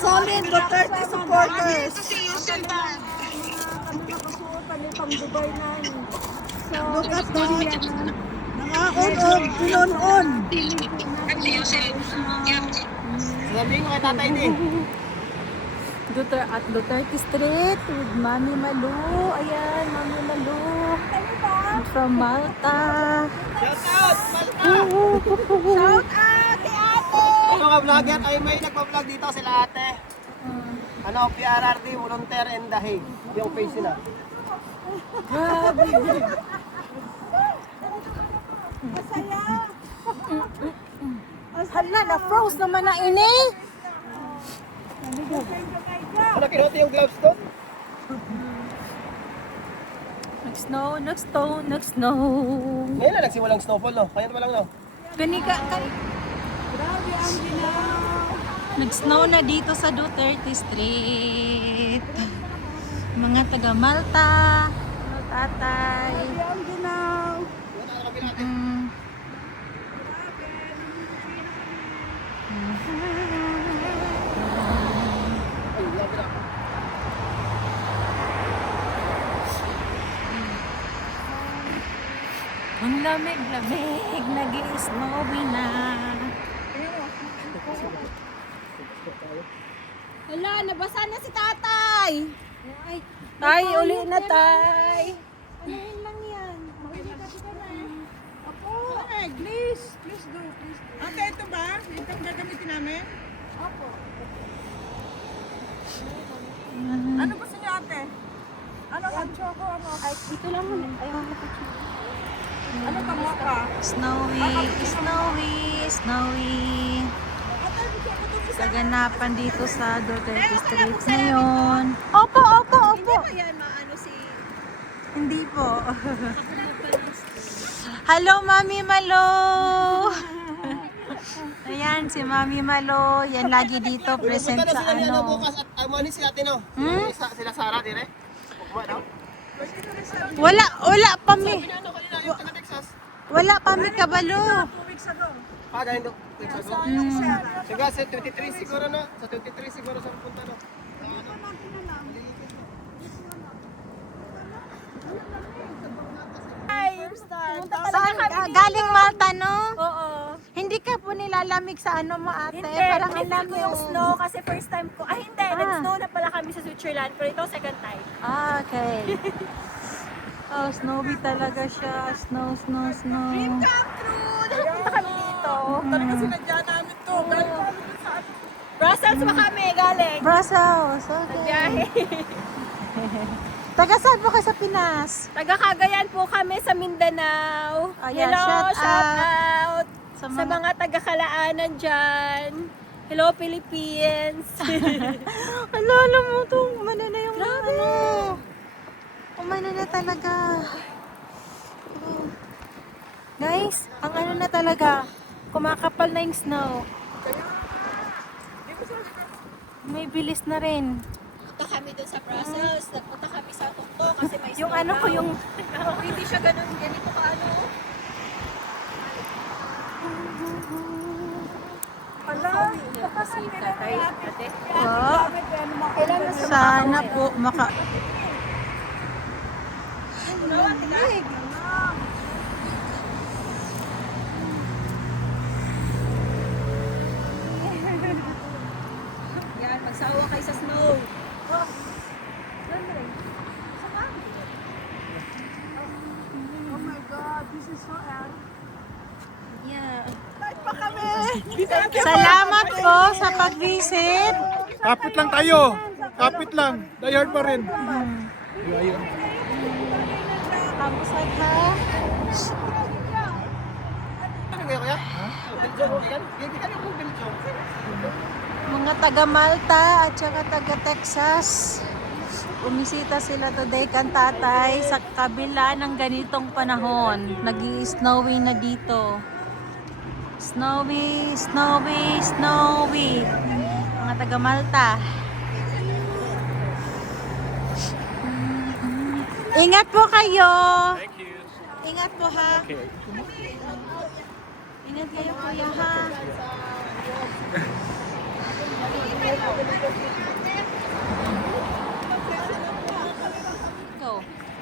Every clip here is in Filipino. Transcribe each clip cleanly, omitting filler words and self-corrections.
solid Duterte supporters. Look at that. Nangaon o pinon-on. Sabihin ko kay tatay din. Duterte Street with Mami Malu. Ayan, Mami Malu. From Malta. Shout out! Malta! Shout out kay ate. Ano ka vlogger? Ay may nagpa-vlog dito sila ate. Ano, PRRD, Volunteer and The Hague. Yung face nila. Grabe. Masaya. Hala, na-froze naman na ini. Ano, kinuti yung gloves ko? Nag-snow, nag-snow. Ngayon na nagsimulang snowfall, no? Kaya pa lang, no? Kanika, Grabe ang ginawa. nag-snow na dito sa Duterte Street. Mga taga Malta, tatay. Grabe ang ginawa. Ang lamig-lamig, nag-i-snowy na. Hala, nabasa na si tatay. Tay, uli na tay. Ano lang yan? Makikita ka na. Apo. Please. Please go. Please go. Ate, ito ba? Ito ang gagamitin namin? Apo. Ano gusto niyo, ate? Ano ka? Choco, ano? Ay, dito lang muna. Ayaw mo Ano ka mo ka? Snowy, snowy, snowy. Ate, gusto ko itong isa. Kaganapan dito sa Duterte Street ngayon. Opo, opo, opo. Ayan, maano si... Hindi po. Hello, Mami Malo. Ayan, si Mami Malo. Yan lagi dito, present Punta na sa sila ni ano ano. bukas at amani si ate, no? Sila Sarah, dire? Ugma, no? Wala pa mi. Ano kanina, yung taga Texas? Wala pa mi kabalo. 2 weeks ago. Galing do. Texas, no? Sige, sa 23 siguro, no? Sa 23 siguro sa punta, no? Saan? Galing Malta, no? Oo. Hindi ka po nilalamig sa ano mo, ate. Hindi, Parang feel ilan ko yung snow kasi first time ko. Ay, hindi. Nag-snow na pala kami sa Switzerland, pero ito second time. Ah, okay. Oh, snowy talaga siya. Snow, snow, snow. Come true! Nakapunta kami dito. Talaga sinadya namin to. Galing pa kami dun sa ano. Brussels pa kami, galing. Brussels, okay. Biyahe. Taga saan po kayo sa Pinas? Taga Cagayan po kami sa Mindanao. Ayan, Hello, shout shout out Sa sa mga taga Kalaanan dyan. Hello, Philippines. Alala mo to, umano na yung ano. Umano na talaga. Oh. Guys, ang ano na talaga, kumakapal na yung snow. May bilis na rin. Punta kami dun sa Brussels. Nagpunta kami sa Tukto kasi may Yung ano ko, yung Hindi siya ganun, ganito ka ano. kasi tatay, ate. Oh, sana po maka... Yan, magsawa kayo sa snow. Oh my God, this is so out. Yeah. Pa kami! Salamat po sa pag-visit. Kapit lang tayo. Kapit lang. Die hard pa rin. Kamusta ka? Ano kayo kaya? Belgium, yan? Hindi ka yung Belgium. Mga taga Malta at saka taga Texas. Bumisita sila today kan tatay sa kabila ng ganitong panahon. Nag-i-snowy na dito. Snowy, snowy, snowy. Mga taga Malta. Ingat po kayo. Ingat po ha. Ingat kayo kuya ha.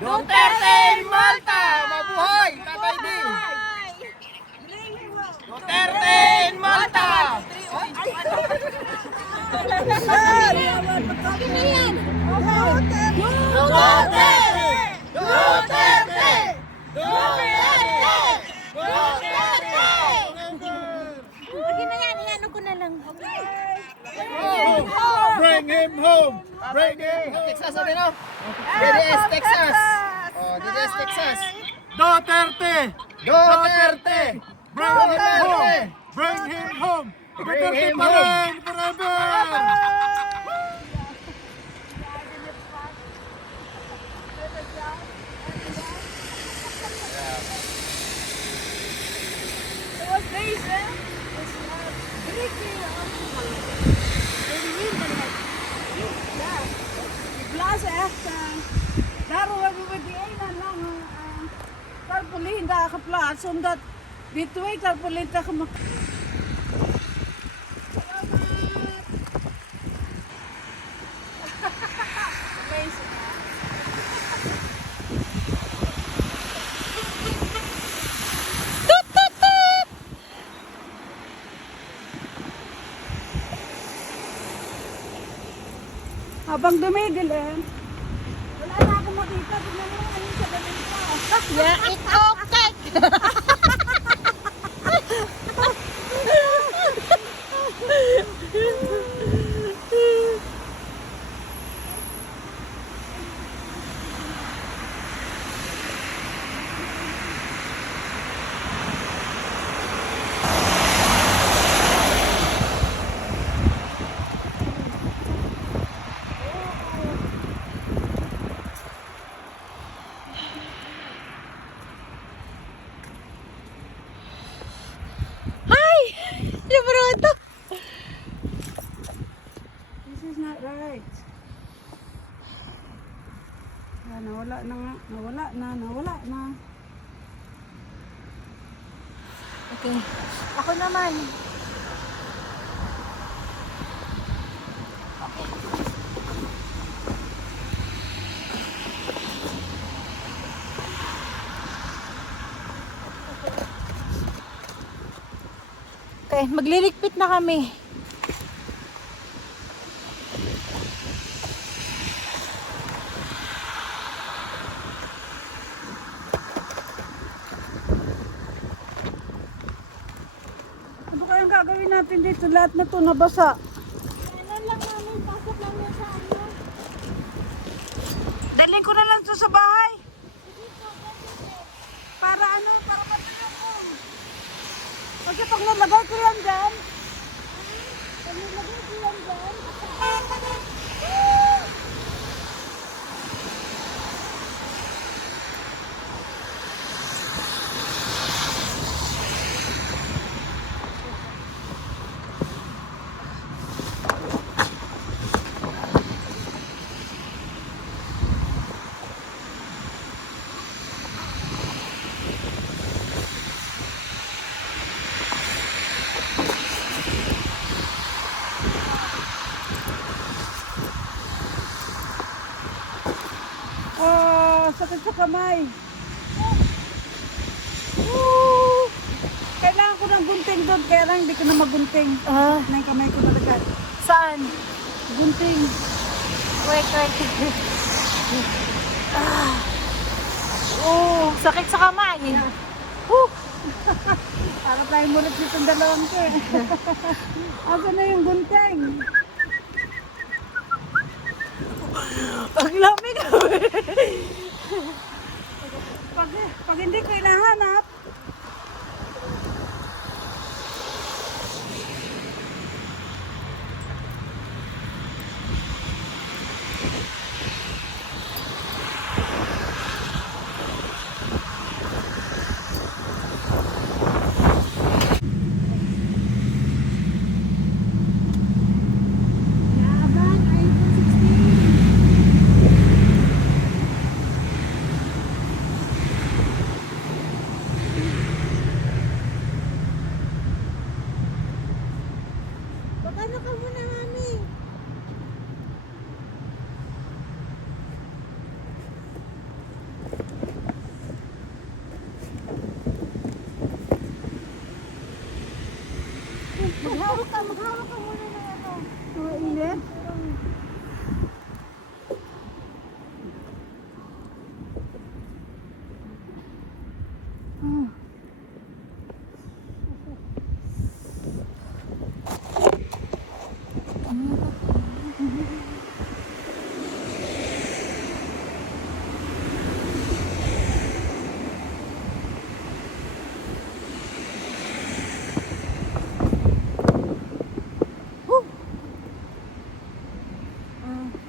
Duterte in Malta! Mabuhay! Tatay D! Duterte in Malta! Duterte! Duterte! Sige na yan, iano ko na lang. Bring him home! Bring him home! Texas ano no? DDS Texas! Oh, DDS Texas! Duterte! Duterte! Bring him home! Bring him home! Bring Duterte him pa home! rin! Forever! Iblas echt. Daarom hebben we die ene lange tarpaulin daar geplaatst. Omdat die twee tarpaulin tegen elkaar... Habang dumidilim, wala na akong makita. Tignan mo, ayun sa ganito. Yeah, it's okay. Ay! Libroto! This is not right. Ah, nawala na nga. Nawala na. Okay. Ako naman. Okay, magliligpit na kami. Ano kayang gagawin natin dito? Lahat na to nabasa. Dalhin ko na lang to sa bahay. Para ano? Para matuyo ko. Kasi pag nalagay ko yan dyan, sakit sa kamay. Kailangan ko ng gunting doon, kaya lang hindi ko na magunting. Ah, Na yung kamay ko nalagay. saan? Gunting. Wait. Oh, sakit sa kamay. Para tayo mulit ditong dalawang ko eh. Asa na yung gunting? Ang lamig. Pag hindi ko hinahanap,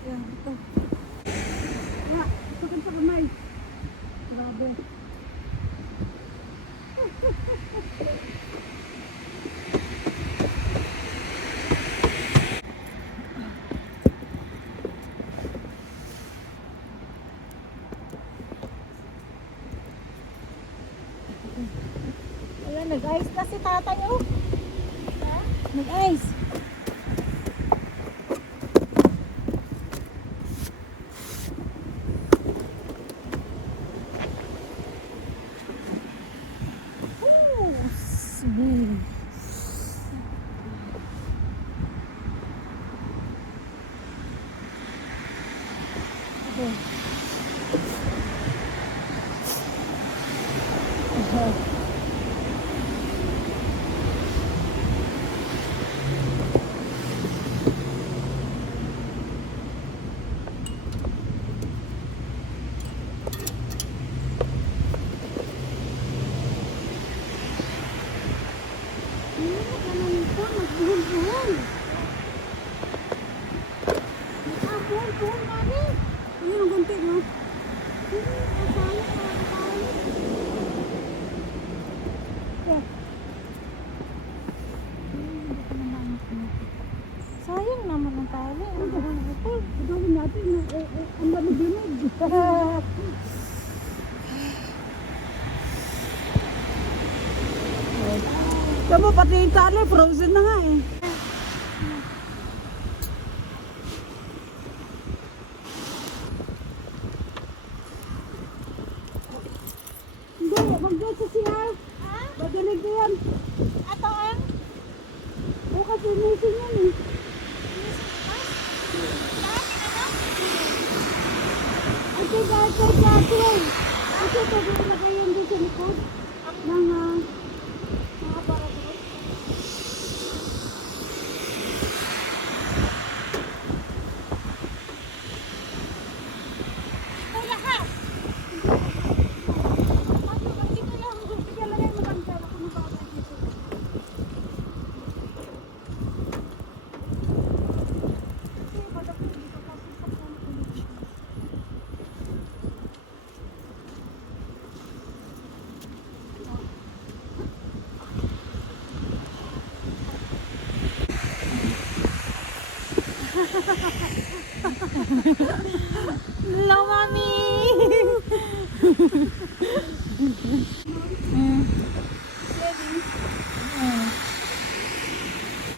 Yan, ito. Ya, sakit sa kamay. Grabe. Ayan, nag-ice na si tatay, oh. Nag-ice. Oh, sweet. Okay. Ayun ang gunting, no? Sayang naman ang tali. Ang buhol-buhol. Gawin natin, ang lamig-lamig. Tama, pati yung tali, frozen na nga eh. Hindi, mag-get sa siya. Bagalig ko yan. Ato ang Bukas yung missing yan eh. Ito dahil kay Joshua. Ito pwede na kayo yung sa likod ng mga aparador. hello, mommy. Ready?